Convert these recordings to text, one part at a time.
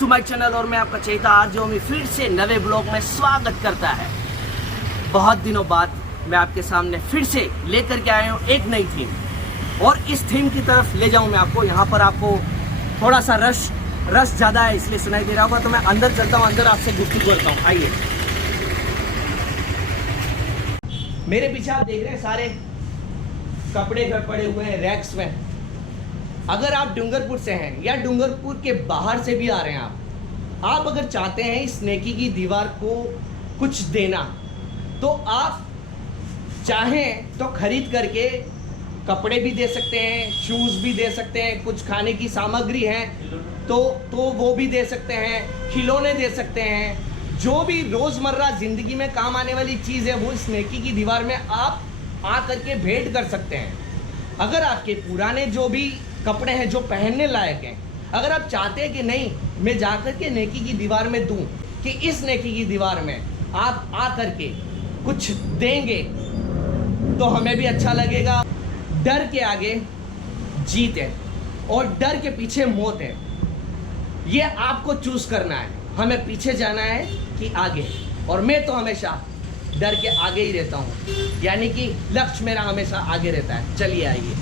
To my channel और मैं आपका चेता आज जो हमें फिर से नए ब्लॉग में स्वागत करता है। बहुत दिनों बाद मैं आपके सामने फिर से लेकर के आया हूँ एक नई थीम और इस थीम की तरफ ले जाऊँ मैं आपको। यहाँ पर आपको थोड़ा सा रश ज़्यादा है इसलिए सुनाई दे रहा होगा, तो मैं अंदर चलता हूँ, अंदर आपसे गुफ्तगू करता हूँ। आइए, मेरे पीछे आप देख रहे हैं सारे कपड़े घर पड़े हुए हैं रैक्स में। अगर आप डूंगरपुर से हैं या डूंगरपुर के बाहर से भी आ रहे हैं, आप अगर चाहते हैं इस नेकी की दीवार को कुछ देना, तो आप चाहें तो खरीद करके कपड़े भी दे सकते हैं, शूज़ भी दे सकते हैं, कुछ खाने की सामग्री है तो वो भी दे सकते हैं, खिलौने दे सकते हैं। जो भी रोज़मर्रा ज़िंदगी में काम आने वाली चीज़ है वो इस नेकी की दीवार में आप आ करके भेंट कर सकते हैं। अगर आपके पुराने जो भी कपड़े हैं जो पहनने लायक हैं, अगर आप चाहते हैं कि नहीं मैं जाकर के नेकी की दीवार में दूं, कि इस नेकी की दीवार में आप आ करके कुछ देंगे तो हमें भी अच्छा लगेगा। डर के आगे जीत है और डर के पीछे मौत है। ये आपको चूज करना है, हमें पीछे जाना है कि आगे। और मैं तो हमेशा डर के आगे ही रहता हूँ, यानी कि लक्ष्य मेरा हमेशा आगे रहता है। चलिए आइए।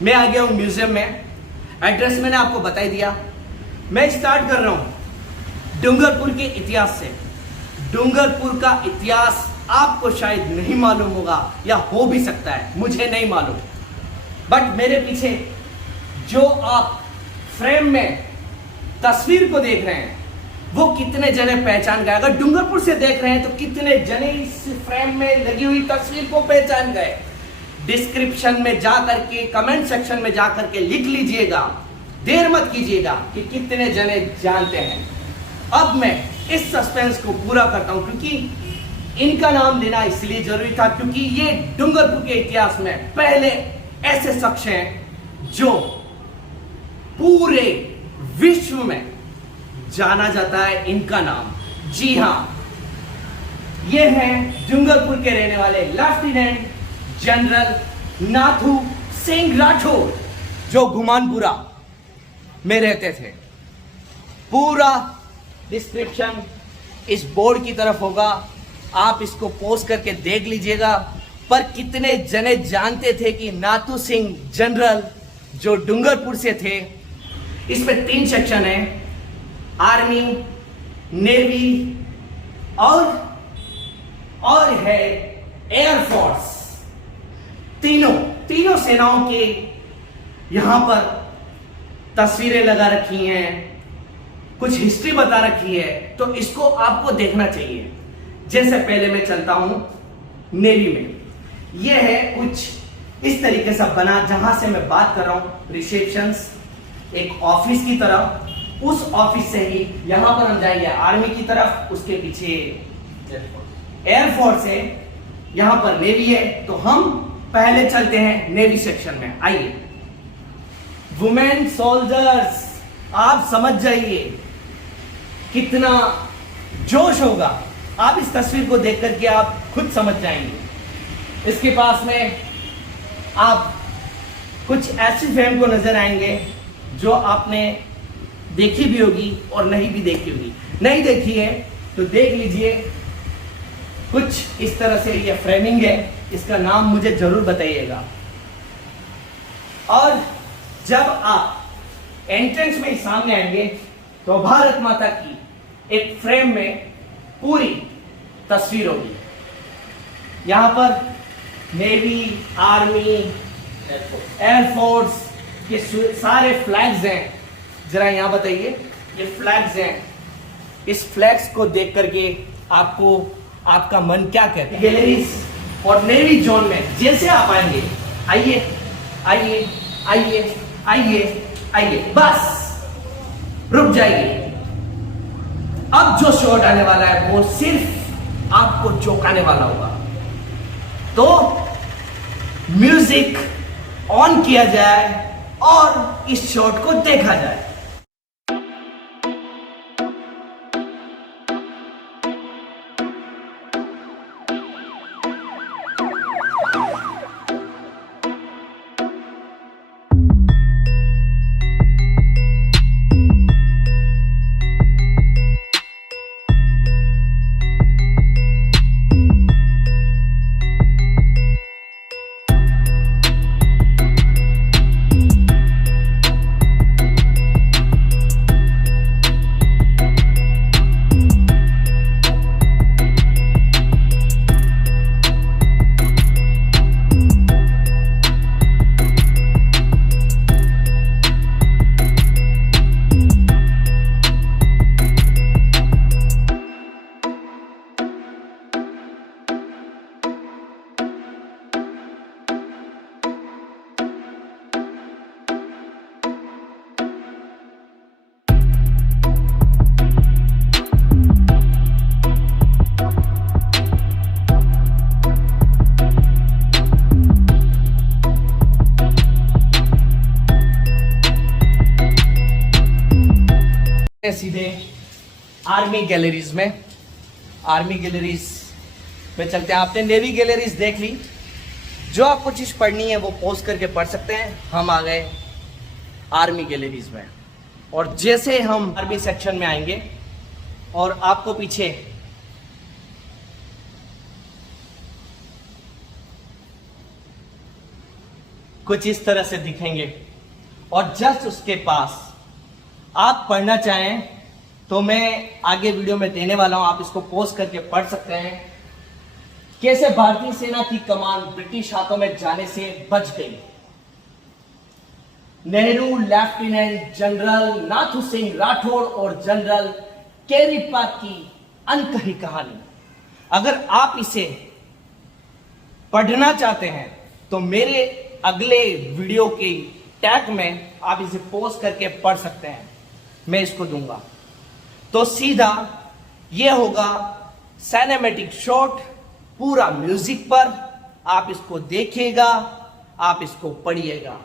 मैं आ गया हूँ म्यूजियम में। एड्रेस मैंने आपको बता ही दिया। मैं स्टार्ट कर रहा हूँ डूंगरपुर के इतिहास से। डूंगरपुर का इतिहास आपको शायद नहीं मालूम होगा या हो भी सकता है, मुझे नहीं मालूम। बट मेरे पीछे जो आप फ्रेम में तस्वीर को देख रहे हैं वो कितने जने पहचान गए। अगर डूंगरपुर से देख रहे हैं तो कितने जने इस फ्रेम में लगी हुई तस्वीर को पहचान गए। डिस्क्रिप्शन में जा करके, कमेंट सेक्शन में जा करके लिख लीजिएगा, देर मत कीजिएगा कि कितने जने जानते हैं। अब मैं इस सस्पेंस को पूरा करता हूं, क्योंकि इनका नाम लेना इसलिए जरूरी था क्योंकि ये डूंगरपुर के इतिहास में पहले ऐसे शख्स हैं जो पूरे विश्व में जाना जाता है। इनका नाम, जी हां, ये हैं डूंगरपुर के रहने वाले लेफ्टिनेंट जनरल नाथू सिंह राठौर, जो गुमानपुरा में रहते थे। पूरा डिस्क्रिप्शन इस बोर्ड की तरफ होगा, आप इसको पोस्ट करके देख लीजिएगा। पर कितने जने जानते थे कि नाथू सिंह जनरल जो डूंगरपुर से थे। इसमें 3 सेक्शन है, आर्मी, नेवी और है एयरफोर्स। तीनों सेनाओं के यहां पर तस्वीरें लगा रखी हैं, कुछ हिस्ट्री बता रखी है, तो इसको आपको देखना चाहिए। जैसे पहले मैं चलता हूं नेवी में। यह है कुछ इस तरीके से बना, जहां से मैं बात कर रहा हूं, रिसेप्शन, एक ऑफिस की तरफ। उस ऑफिस से ही यहां पर हम जाएंगे आर्मी की तरफ, उसके पीछे एयरफोर्स है, यहां पर नेवी है। तो हम पहले चलते हैं नेवी सेक्शन में। आइए। वुमेन सोल्जर्स, आप समझ जाइए कितना जोश होगा। आप इस तस्वीर को देख करके आप खुद समझ जाएंगे। इसके पास में आप कुछ ऐसी फिल्म को नजर आएंगे जो आपने देखी भी होगी और नहीं भी देखी होगी। नहीं देखी है तो देख लीजिए। कुछ इस तरह से ये फ्रेमिंग है, इसका नाम मुझे जरूर बताइएगा। और जब आप एंट्रेंस में सामने आएंगे तो भारत माता की एक फ्रेम में पूरी तस्वीर होगी। यहां पर नेवी, आर्मी, एयरफोर्स के सारे फ्लैग्स हैं। जरा यहां बताइए, ये फ्लैग्स हैं। इस फ्लैग्स को देख करके आपको आपका मन क्या कहता है? गैलरीज और नेवी जोन में जैसे आप आएंगे, आइए आइए आइए आइए आइए, बस रुक जाइए। अब जो शॉट आने वाला है वो सिर्फ आपको चौंकाने वाला होगा। तो म्यूजिक ऑन किया जाए और इस शॉट को देखा जाए। सीधे आर्मी गैलरीज में चलते हैं। आपने नेवी गैलरीज देख ली, जो आपको चीज पढ़नी है वो पॉज करके पढ़ सकते हैं। हम आ गए आर्मी गैलरीज में, और जैसे हम आर्मी सेक्शन में आएंगे और आपको पीछे कुछ इस तरह से दिखेंगे, और जस्ट उसके पास आप पढ़ना चाहें तो मैं आगे वीडियो में देने वाला हूं, आप इसको पॉज करके पढ़ सकते हैं। कैसे भारतीय सेना की कमान ब्रिटिश हाथों में जाने से बच गई। नेहरू, लेफ्टिनेंट जनरल नाथू सिंह राठौड़ और जनरल केरीपा की अनकही कहानी। अगर आप इसे पढ़ना चाहते हैं तो मेरे अगले वीडियो के टैग में आप इसे पॉज करके पढ़ सकते हैं, मैं इसको दूंगा। तो सीधा ये होगा सिनेमैटिक शॉट पूरा म्यूजिक पर। आप इसको देखिएगा, आप इसको पढ़िएगा।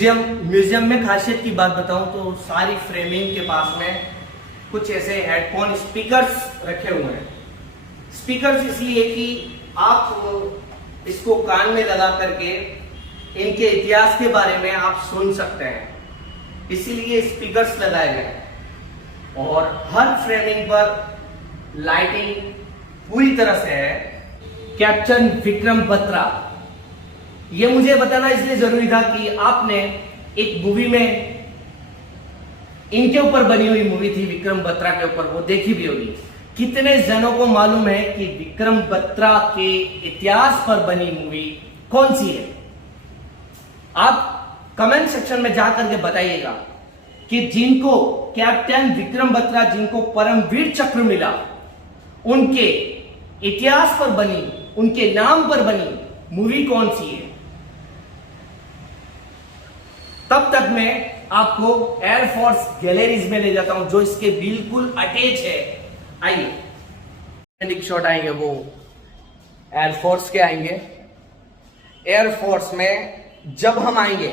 म्यूजियम में खासियत की बात बताऊं तो सारी फ्रेमिंग के पास में कुछ ऐसे हेडफोन स्पीकर्स रखे हुए हैं। स्पीकर्स इसलिए कि आप इसको कान में लगा करके इनके इतिहास के बारे में आप सुन सकते हैं, इसीलिए स्पीकर्स लगाए गए हैं। और हर फ्रेमिंग पर लाइटिंग पूरी तरह से है। कैप्टन विक्रम बत्रा, ये मुझे बताना इसलिए जरूरी था कि आपने एक मूवी में इनके ऊपर बनी हुई मूवी थी विक्रम बत्रा के ऊपर, वो देखी भी होगी। कितने जनों को मालूम है कि विक्रम बत्रा के इतिहास पर बनी मूवी कौन सी है? आप कमेंट सेक्शन में जाकर के बताइएगा कि जिनको कैप्टन विक्रम बत्रा, जिनको परमवीर चक्र मिला, उनके इतिहास पर बनी, उनके नाम पर बनी मूवी कौन सी है। तब तक मैं आपको एयरफोर्स गैलरीज में ले जाता हूं जो इसके बिल्कुल अटैच है। आइए शॉट आएंगे, वो एयरफोर्स के आएंगे। एयरफोर्स में जब हम आएंगे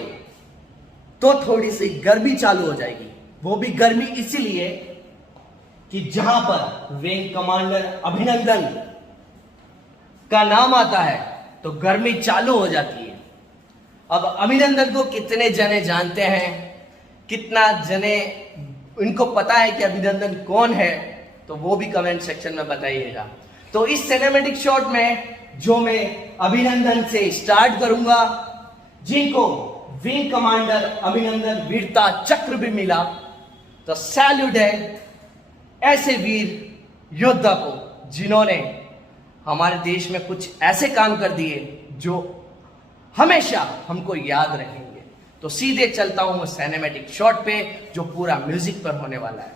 तो थोड़ी सी गर्मी चालू हो जाएगी। वो भी गर्मी इसीलिए कि जहां पर विंग कमांडर अभिनंदन का नाम आता है तो गर्मी चालू हो जाती है। अब अभिनंदन को कितने जने जानते हैं, कितना जने इनको पता है कि अभिनंदन कौन है, तो वो भी कमेंट सेक्शन में बताइएगा। तो इस सिनेमैटिक शॉट में जो मैं अभिनंदन से स्टार्ट करूंगा, जिनको विंग कमांडर अभिनंदन वीरता चक्र भी मिला, तो सैल्यूट है ऐसे वीर योद्धा को जिन्होंने हमारे देश में कुछ ऐसे काम कर दिए जो हमेशा हमको याद रखेंगे। तो सीधे चलता हूं सिनेमैटिक शॉट पे जो पूरा म्यूजिक पर होने वाला है।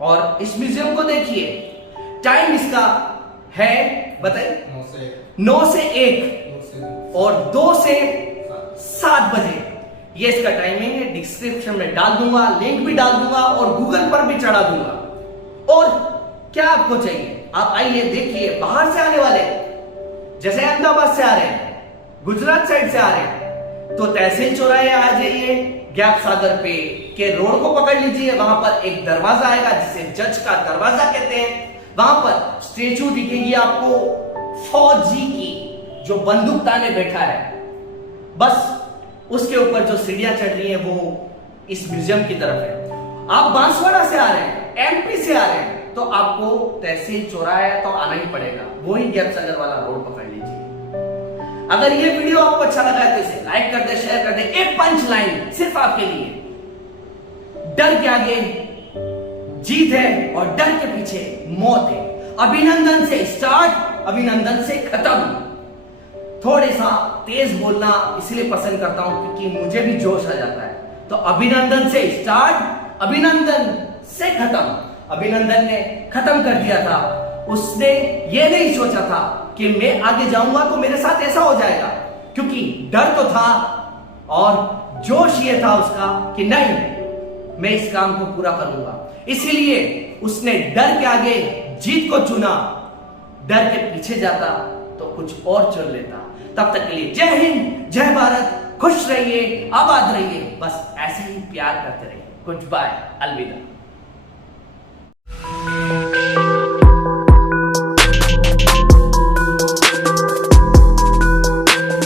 और इस म्यूजियम को देखिए। टाइम इसका है बताइए 9 से 1 और 2 से 7 बजे। ये इसका टाइमिंग है, डिस्क्रिप्शन में डाल दूंगा, लिंक भी डाल दूंगा और गूगल पर भी चढ़ा दूंगा। और क्या आपको चाहिए, आप आइए देखिए। बाहर से आने वाले जैसे अहमदाबाद से आ रहे हैं, गुजरात साइड से आ रहे हैं, तो तहसील चौराहे आ जाइए, ज्ञात सागर पे के रोड को पकड़ लीजिए। वहां पर एक दरवाजा आएगा जिसे जज का दरवाजा कहते हैं। वहां पर स्टेचू दिखेगी आपको फौजी की, जो बंदूक ताने बैठा है। बस उसके ऊपर जो सीढ़ियां चढ़ रही है वो इस म्यूजियम की तरफ है। आप बांसवाड़ा से आ रहे हैं, एमपी से आ रहे हैं, तो आपको तहसील चौराहे तो आना ही पड़ेगा, वही ज्ञात सागर वाला रोड पकड़ लीजिए। अगर ये वीडियो आपको अच्छा लगा है तो इसे लाइक कर दे, शेयर कर दे। एक पंच लाइन सिर्फ आपके लिए, डर के आगे जीत है और डर के पीछे मौत है। अभिनंदन से स्टार्ट अभिनंदन से खत्म। थोड़े सा तेज बोलना इसलिए पसंद करता हूं क्योंकि मुझे भी जोश आ जाता है। तो अभिनंदन से स्टार्ट, अभिनंदन से खत्म। अभिनंदन ने खत्म कर दिया था। उसने ये नहीं सोचा था कि मैं आगे जाऊंगा तो मेरे साथ ऐसा हो जाएगा, क्योंकि डर तो था और जोश ये था उसका कि नहीं, मैं इस काम को पूरा करूंगा। इसीलिए उसने डर के आगे जीत को चुना। डर के पीछे जाता तो कुछ और चुन लेता। तब तक के लिए जय हिंद, जय भारत, खुश रहिए, आबाद रहिए, बस ऐसे ही प्यार करते रहिए। गुड बाय, अलविदा।